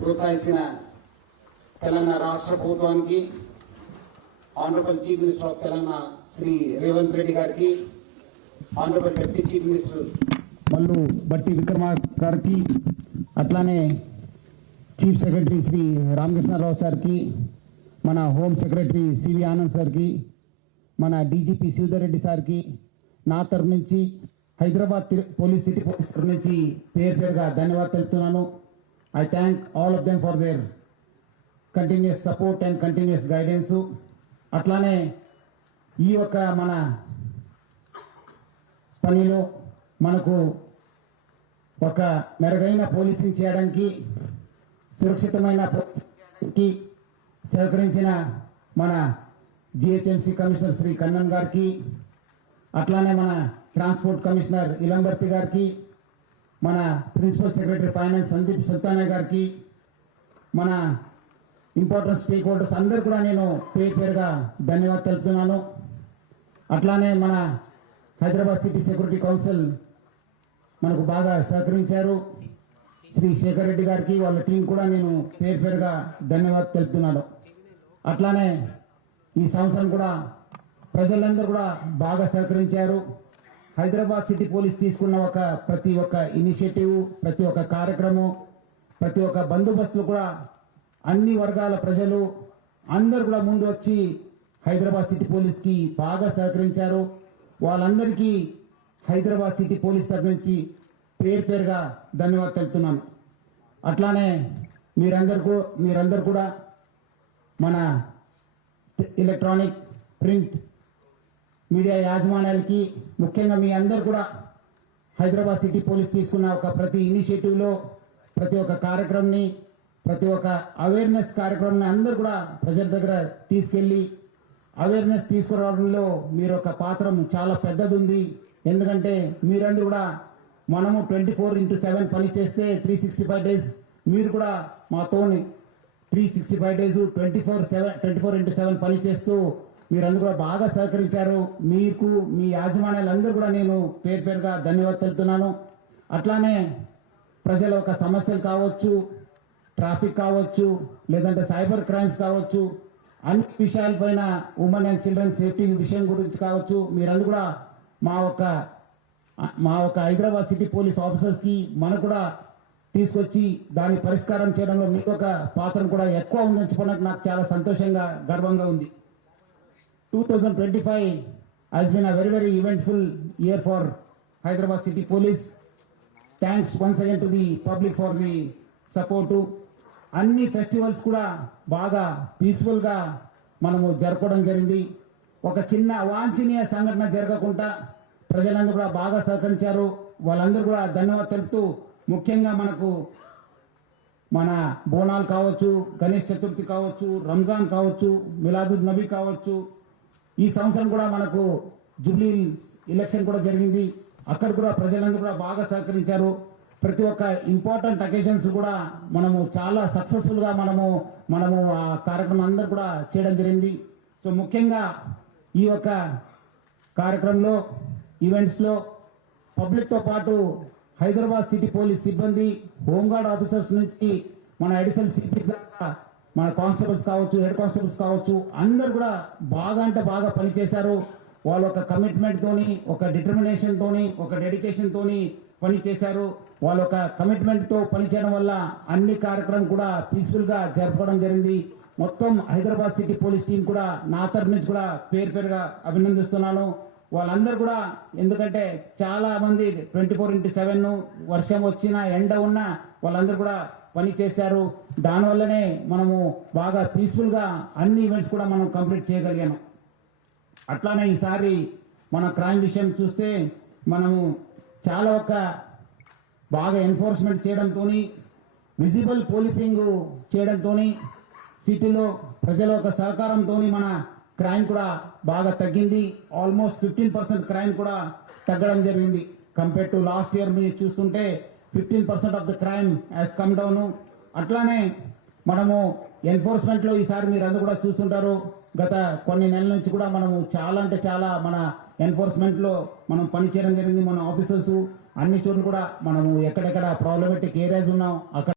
ప్రోత్సహించిన తెలంగాణ రాష్ట్ర ప్రభుత్వానికి, honourable chief minister of Telangana Shri Revanth Reddy గారికి, honourable deputy chief minister Mallu Bhatti Vikramarka గారికి, అట్లానే చీఫ్ సెక్రటరీ శ్రీ రామకృష్ణారావు సార్కి, మన హోమ్ సెక్రటరీ సివి ఆనంద్ సార్కి, మన డీజీపీ శ్రీధర్ రెడ్డి సార్కి, నా తరఫు నుంచి హైదరాబాద్ పోలీస్ సిటీ పోలీస్ తరఫు నుంచి పేరుగా ధన్యవాదాలు తెలుపుతున్నాను. I thank all of them for their continuous support and continuous guidance. అట్లానే ఈ యొక్క మన పనిలో మనకు ఒక మెరుగైన పోలీసింగ్ చేయడానికి, సురక్షితమైన పోలీసింగ్కి సహకరించిన మన జిహెచ్ఎంసీ కమిషనర్ శ్రీ కన్నన్ గారికి, అట్లానే మన ట్రాన్స్పోర్ట్ కమిషనర్ ఇలంబర్తి గారికి, మన principal secretary finance Sandeep Sultana గారికి, మన ఇంపార్టెంట్ స్టేక్ హోల్డర్స్ అందరు కూడా నేను పేరుగా ధన్యవాదాలు తెలుపుతున్నాను. అట్లానే మన హైదరాబాద్ సిటీ సెక్యూరిటీ కౌన్సిల్ మనకు బాగా సహకరించారు. శ్రీ శేఖర్ రెడ్డి గారికి, వాళ్ళ టీం కూడా నేను పేరుగా ధన్యవాదాలు తెలుపుతున్నాను. అట్లానే ఈ సంవత్సరం కూడా ప్రజలందరూ కూడా బాగా సహకరించారు. హైదరాబాద్ సిటీ పోలీస్ తీసుకున్న ప్రతి ఒక్క ఇనిషియేటివ్, ప్రతి ఒక్క కార్యక్రమం, ప్రతి ఒక్క బందోబస్తులు కూడా అన్ని వర్గాల ప్రజలు అందరు కూడా ముందు వచ్చి హైదరాబాద్ సిటీ పోలీస్కి బాగా సహకరించారు. వాళ్ళందరికీ హైదరాబాద్ సిటీ పోలీస్ తరఫు నుంచి పేరుగా ధన్యవాదాలు తెలుపుతున్నాను. అట్లానే మీరందరూ కూడా మన ఎలక్ట్రానిక్ ప్రింట్ మీడియా యాజమాన్యాలకి, ముఖ్యంగా మీ అందరు కూడా హైదరాబాద్ సిటీ పోలీస్ తీసుకున్న ప్రతి ఇనిషియేటివ్లో, ప్రతి ఒక్క కార్యక్రమాన్ని, ప్రతి ఒక్క అవేర్నెస్ కార్యక్రమాన్ని అందరూ కూడా ప్రజల దగ్గర తీసుకెళ్ళి అవేర్నెస్ తీసుకురావడంలో మీరు ఒక పాత్ర చాలా పెద్దది ఉంది. ఎందుకంటే మీరందరూ కూడా మనము 24/7 పని చేస్తే 365 డేస్ మీరు కూడా మాతోని 365 డేస్ 24/7 పని చేస్తూ మీరందరూ కూడా బాగా సహకరించారు. మీకు మీ యాజమాన్యాలందరూ కూడా నేను పేరుగా ధన్యవాదాలు తెలుపుతున్నాను. అట్లానే ప్రజల ఒక సమస్యలు కావచ్చు, ట్రాఫిక్ కావచ్చు, లేదంటే సైబర్ క్రైమ్స్ కావచ్చు, అన్ని విషయాలపైన ఉమెన్ అండ్ చిల్డ్రన్ సేఫ్టీ విషయం గురించి కావచ్చు, మీరందరూ కూడా మా ఒక హైదరాబాద్ సిటీ పోలీస్ ఆఫీసర్స్కి మనకు కూడా తీసుకొచ్చి దాన్ని పరిష్కారం చేయడంలో మీకు ఒక పాత్ర కూడా ఎక్కువ ఉందని చెప్పడానికి నాకు చాలా సంతోషంగా, గర్వంగా ఉంది. 2025 has been a very eventful year for Hyderabad City Police. Thanks once again to the public for the support. అన్ని ఫెస్టివల్స్ కూడా బాగా పీస్ఫుల్గా మనము జరపడం జరిగింది. ఒక చిన్న అవాంఛనీయ సంఘటన జరగకుండా ప్రజలందరూ కూడా బాగా సహకరించారు. వాళ్ళందరూ కూడా ధన్యవాదాలు తెలుపుతూ, ముఖ్యంగా మన బోనాలు కావచ్చు, గణేష్ చతుర్థి కావచ్చు, రంజాన్ కావచ్చు, మిలాదున్ నబీ కావచ్చు, ఈ సంవత్సరం కూడా మనకు జూబ్లీ ఎలక్షన్ కూడా జరిగింది. అక్కడ కూడా ప్రజలందరూ కూడా బాగా సహకరించారు. ప్రతి ఒక్క ఇంపార్టెంట్ అకేషన్స్ కూడా మనము చాలా సక్సెస్ఫుల్గా మనము ఆ కార్యక్రమం అందరూ కూడా చేయడం జరిగింది. సో ముఖ్యంగా ఈ యొక్క కార్యక్రమంలో, ఈవెంట్స్లో పబ్లిక్తో పాటు హైదరాబాద్ సిటీ పోలీస్ సిబ్బంది, హోంగార్డ్ ఆఫీసర్స్ నుంచి మన అడిషనల్ సిపి దాకా, మన కానిస్టేబుల్స్ కావచ్చు, హెడ్ కానిస్టేబుల్స్ కావచ్చు, అందరు కూడా బాగా అంటే బాగా పనిచేశారు. వాళ్ళు ఒక కమిట్మెంట్ తోని, ఒక డిటర్మినేషన్ తోని, ఒక డెడికేషన్ తోని పని చేశారు. వాళ్ళ ఒక కమిట్మెంట్ తో పనిచేయడం వల్ల అన్ని కార్యక్రమం కూడా పీస్ఫుల్ గా జరపడం జరిగింది. మొత్తం హైదరాబాద్ సిటీ పోలీస్ టీం కూడా నా తరఫు నుంచి కూడా పేరుగా అభినందిస్తున్నాను. వాళ్ళందరూ కూడా, ఎందుకంటే చాలా మంది 24/7 వర్షం వచ్చినా ఎండ ఉన్నా వాళ్ళందరూ కూడా పని చేశారు. దానివల్లనే మనము బాగా పీస్ఫుల్ గా అన్ని ఈవెంట్స్ కూడా మనం కంప్లీట్ చేయగలిగాము. అట్లానే ఈసారి మన క్రైమ్ విషయం చూస్తే మనము చాలా బాగా ఎన్ఫోర్స్మెంట్ చేయడంతో, విజిబుల్ పోలీసింగ్ చేయడంతో, సిటీలో ప్రజల సహకారంతో మన క్రైమ్ కూడా బాగా తగ్గింది. ఆల్మోస్ట్ 15% క్రైమ్ కూడా తగ్గడం జరిగింది. కంపేర్ టు లాస్ట్ ఇయర్ మీరు చూస్తుంటే 15% of the crime has come down. అట్లానే మనము ఎన్ఫోర్స్మెంట్ లో ఈసారి మీరు అందరూ కూడా చూస్తుంటారు, గత కొన్ని నెలల నుంచి కూడా మనము చాలా అంటే చాలా మన ఎన్ఫోర్స్మెంట్ లో మనం పనిచేయడం జరిగింది. మన ఆఫీసర్స్ అన్ని చోట్ల కూడా మనము ఎక్కడెక్కడ ప్రాబ్లమేటిక్ ఏరియాస్ ఉన్నాం అక్కడ